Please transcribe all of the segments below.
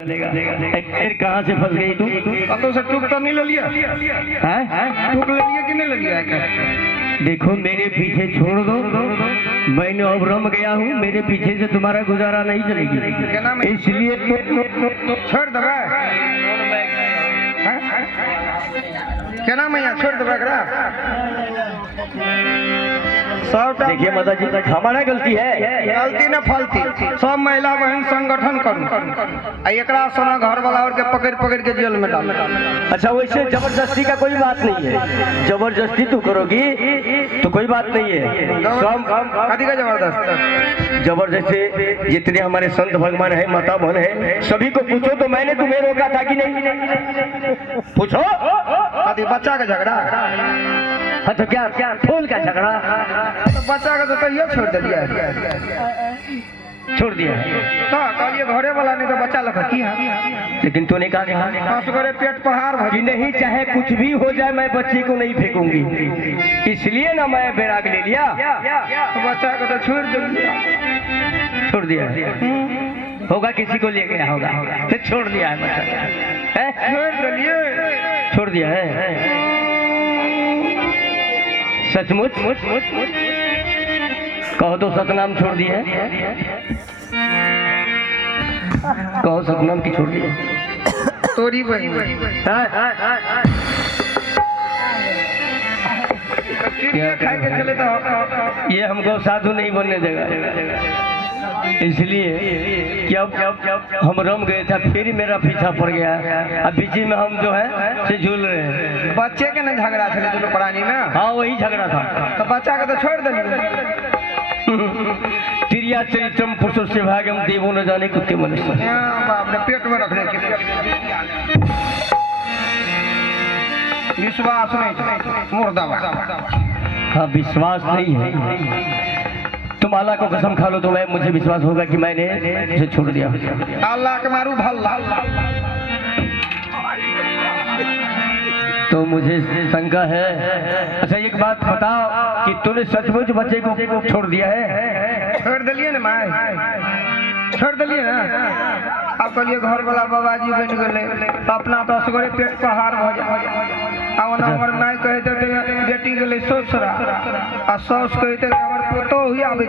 फिर कहाँ से फंस गई तू? तो से टूक तो नहीं ले लिया हैं? टूक ले लिया कि नहीं ले लिया देखो मेरे पीछे छोड़ दो, मैंने अब रम गया हूँ, मेरे पीछे से तुम्हारा गुजारा नहीं चलेगी, इसलिए छोड़ दे क्या नाम है यहाँ छोड़ दे देखिए माता जी हमारा गलती है, गलती न फालती सब महिला बहन संगठन करूँ एकरा सोना घर वाला और के पकड़ पकड़ के जेल में डाल। अच्छा वैसे जबरदस्ती का कोई बात नहीं है, जबरदस्ती तू करोगी तो कोई बात नहीं है। कथी का जबरदस्त? जबरदस्ती जितने हमारे संत भगवान है, माता बहन है, सभी को पूछो तो मैंने तुम्हें रोका था कि नहीं? पूछो। कथी बच्चा का झगड़ा? हाँ तो क्या क्या फूल का झगड़ा? तो बच्चा का तो ये छोड़ दिया छोड़ दिया कहलिए घरे वाला नहीं तो बच्चा लगा की है, लेकिन तूने कहा पेट पहाड़ कि नहीं चाहे कुछ भी हो जाए मैं बच्चे को नहीं फेंकूंगी, इसलिए ना मैं बैराग ले लिया। तो बच्चा को तो छोड़ दिया होगा, किसी को ले गया होगा तो छोड़ दिया है बच्चा, छोड़ दिया है सचमुच? कहो तो सतनाम छोड़ दिए, कहो सतनाम की छोड़ दिए तोरी खाए के चले तो ये हमको साधु नहीं बनने देगा, इसलिए कि अब हम रम गए थे, फिर मेरा पीछा पड़ गया, अब बीच में हम जो है से झूल रहे हैं। बच्चे के ना झगड़ा थे दोनों प्राणी में? हाँ वही झगड़ा था। तो बच्चा का तो छोड़ दिया। तिरिया चरित्रम पुरुषों से भागम देवो न जाने कुत्ते मनुष्य। अपने पेट में रखने के विश्वास नहीं, मुर्दाबाद। हाँ विश्वास नहीं है, तुम अल्लाह को कसम खा लो तो मैं मुझे विश्वास होगा कि मैंने उसे छोड़ दिया। अल्लाह के मारू भल्ला तो मुझे शंका है। अच्छा एक बात बताओ कि तूने सचमुच बच्चे को छोड़ दिया है? छोड़ दिलिए ना माय, छोड़ दिलिए ना। अब कहलिए घर वाला बाबाजी बन गए तो अपना तो असगरे पेट पहाड़ हो जाए। हमारे माय कहते बेटी गए ससुरा आ सस कहते हमारे पोतो ही आबे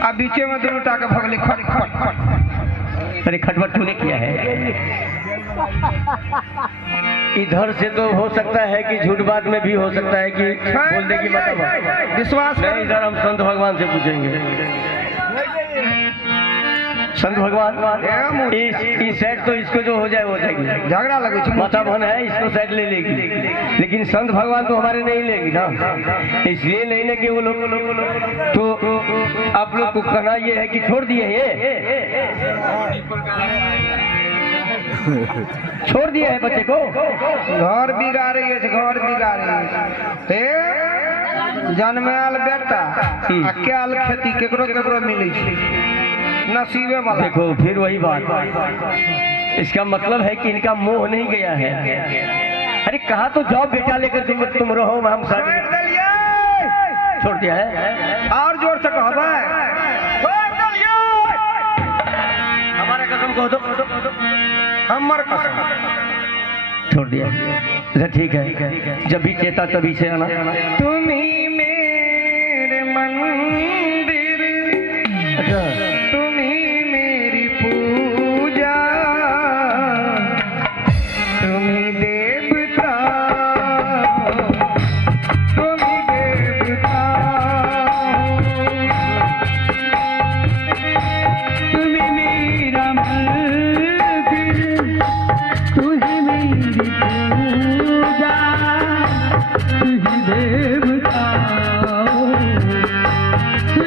आ बीचे में दोनों टाके भगले खट खट खट। अरे खटपट तूने किया है? इधर से तो हो सकता है कि झूठ बात में भी हो सकता है कि बोलने की मतलब विश्वास नहीं। इधर हम संत भगवान से पूछेंगे। संत भगवान इस साइड तो इसको जो हो जाए हो जाएगी, झगड़ा लगे माता बहन है इसको साइड ले लेगी, लेकिन संत भगवान तो हमारे नहीं लेगी ना, इसलिए नहीं लेंगे वो लोग। तो आप लोग को कहना ये है कि छोड़ दिए, ये छोड़ दिया है बच्चे को। घर बिगाड़े घर बिगाड़े जन्माल बेटा अकेल खेती केकरो केकरो मिले नसीबे वाला। देखो फिर वही बात, इसका मतलब है कि इनका मोह नहीं गया है। अरे कहा तो जाओ बेटा लेकर तुम रहो, हम साथ छोड़ दिया है। और जोर से कहो हमारा कसम कहो तो हमर कसम छोड़ दिया। अच्छा ठीक है, जब भी चेता तभी से आना। तुम ही मेरे मंदिर, अच्छा तुम ही मेरी पूजा, तुम ही देवता, तुम ही देवता, तुम ही मेरा मंदिर, तू ही मेरी पूजा, तू ही देवता, तू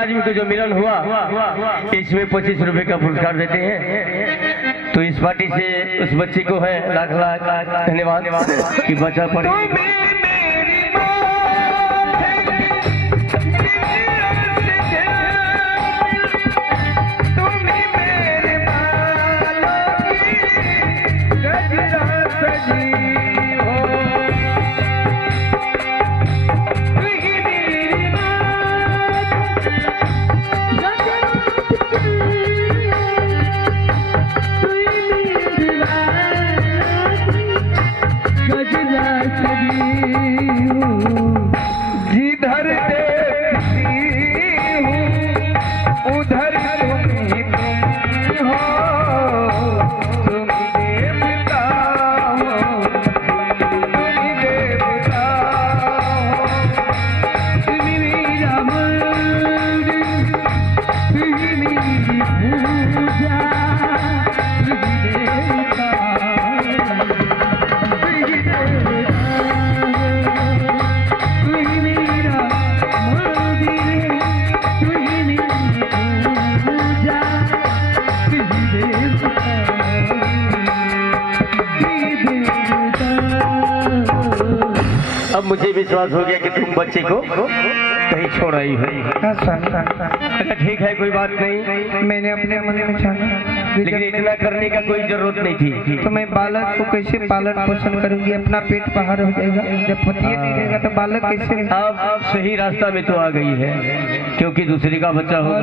आदमी को जो मिलन हुआ इसमें 25 रुपए का पुरस्कार देते हैं। तो इस पार्टी से उस बच्चे को है लाख लाख धन्यवाद कि बचा पड़े। जिधर देखती हूँ उधर तुम हो, तुम देवता हो, तुम देवता हो, तुम मेरा मंदिर, तुम मेरी पूजा, तुम देवता, अब मुझे विश्वास हो गया कि तुम बच्चे को कहीं छोड़ आई हो। अच्छा ठीक है, कोई बात नहीं, मैंने अपने मन में जाना, लेकिन इतना करने का कोई जरूरत नहीं थी। तो मैं बालक को कैसे पालन पोषण करूंगी? अपना पेट बाहर हो जाएगा, जब पतिए नहीं रहेगा तो बालक कैसे? अब सही रास्ता में तो आ गई है, क्योंकि दूसरी का बच्चा होगा।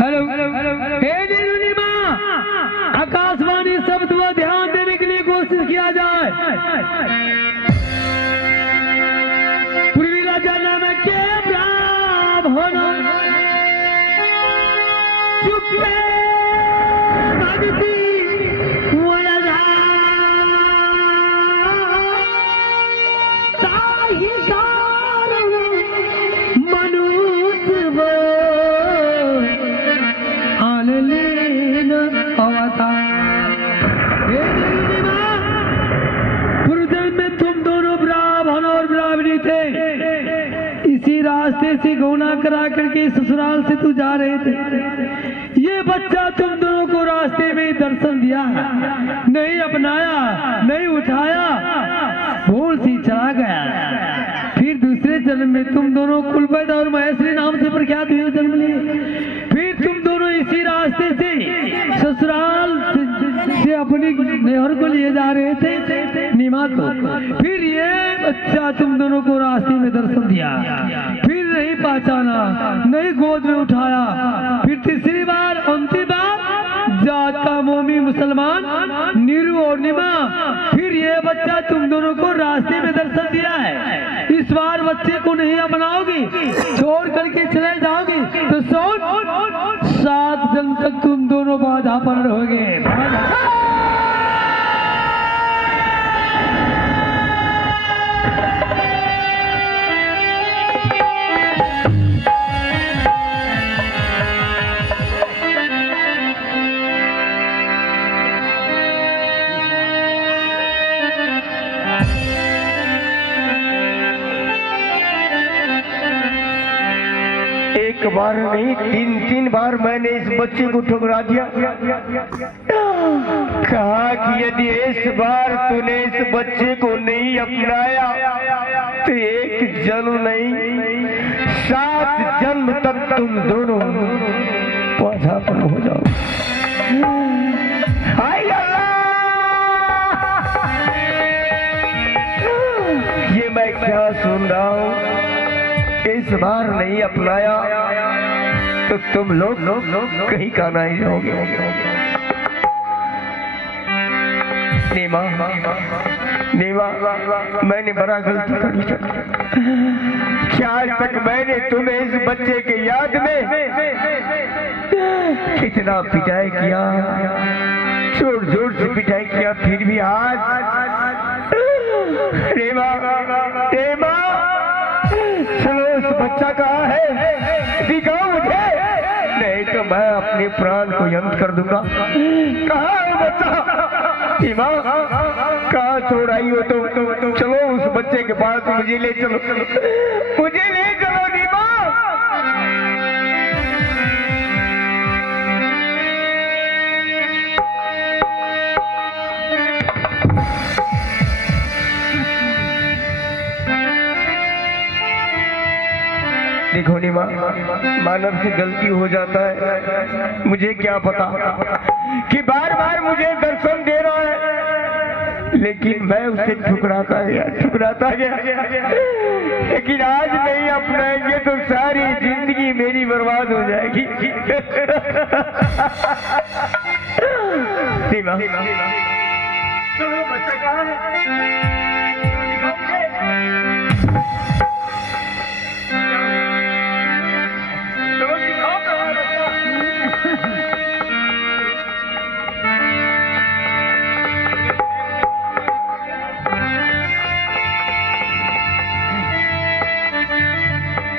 हेलो हे नीलिमा, आकाशवाणी शब्द पर ध्यान देने के लिए कोशिश किया जाए। पूर्वी राजा में के ब्राह्मण चुप्पे भगती वरदा ताहि कारण मनुष्य वो आनलेन अवतार। हे नीलिमा, पूर्वजन्म में तुम दोनों ब्राह्मण और ब्राह्मणी थे, इसी रास्ते से गौना करा करके ससुराल से तू जा रहे थे। ये बच्चा तुम दोनों को रास्ते में दर्शन दिया, नहीं अपनाया, नहीं उठाया, भूल सी चला गया। फिर दूसरे जन्म में तुम दोनों कुलवैद और महेश्वरी नाम से प्रख्यात हुए जन्म लिए। फिर तुम दोनों इसी रास्ते से ससुराल से अपनी नेहर को लिए जा रहे थे, नीमा को। फिर ये बच्चा तुम दोनों को रास्ते में दर्शन दिया, फिर नहीं पहचाना, नहीं गोद में उठाया। फिर तीसरी बार, अंतिम बार जात का मोमी मुसलमान नीरू और नीमा, फिर ये बच्चा तुम दोनों को रास्ते में दर्शन दिया है। इस बार बच्चे को नहीं अपनाओगी, छोड़ करके चले जाओगी तो सोच 7 जन्म तक तुम दोनों बाधा पर रहोगे। एक बार नहीं, 3 बार मैंने इस बच्चे को ठुकरा दिया। कहा कि यदि इस बार तूने इस बच्चे को नहीं अपनाया तो 1 जन्म नहीं 7 जन्म तक तुम दोनों बाधापन हो जाओ। हाय अल्लाह, ये मैं क्या सुन रहा हूँ? इस बार नहीं अपनाया तो तुम लोग कहीं का नहीं रहोगे। नीमा, नीमा, मैंने बड़ा गलती कर ली। क्या आज तक मैंने तुम्हें इस बच्चे के याद में कितना पिटाई किया, जोर जोर से पिटाई किया, फिर भी आज नीमा, नीमा, चलो उस बच्चा कहाँ है, दिखाओ मुझे, नहीं तो मैं अपने प्राण को अंत कर दूंगा। कहाँ है बच्चा? नीमा, कहाँ छोड़ आई हो तुम? चलो उस बच्चे के पास मुझे ले चलो, मुझे ले चलो नीमा। देखो नीमा, मानव से गलती हो जाता है। मुझे क्या पता कि बार बार मुझे दर्शन दे रहा है, लेकिन मैं उसे ठुकराता गया। लेकिन आज नहीं अपनाएंगे तो सारी जिंदगी मेरी बर्बाद हो जाएगी। नीमा, बच्चा कहाँ है?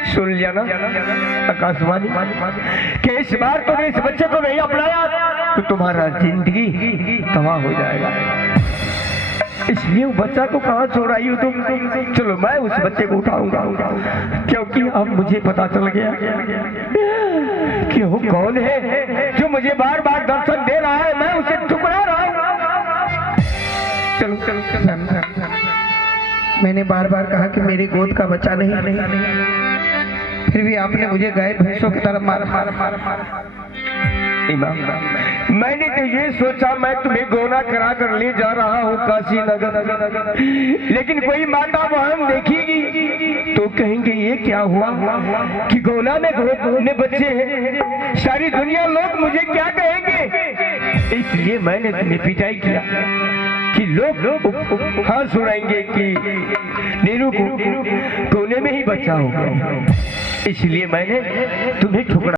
सुन लिया ना आकाशवाणी कि इस बार तुमने इस बच्चे को नहीं अपनाया तो तुम्हारा जिंदगी तबाह हो जाएगा। इसलिए वो बच्चा को कहाँ छोड़ाई हो तुम? चलो मैं उस बच्चे को उठाऊंगा, क्योंकि अब मुझे पता चल गया कि वो कौन है जो मुझे बार बार दर्शन दे रहा है, मैं उसे ठुकरा रहा हूँ। चलो चलो चलो। मैंने बार बार कहा कि मेरी गोद का बच्चा नहीं, फिर भी आपने मुझे गाय भैंसों की तरफ मारा। इमाम, मैंने तो ये सोचा मैं तुम्हें गोना करा कर ले जा रहा हूँ काशी नगर, लेकिन कोई माता बहन देखेगी तो कहेंगे ये क्या हुआ कि गोना में बच्चे हैं, सारी दुनिया लोग मुझे क्या कहेंगे। इसलिए मैंने तुम्हें पिटाई किया कि लोग हाँ सुनाएंगे कि नीरू को कोने में ही बच्चा होगा। इसलिए मैंने तुम्हें ठुकरा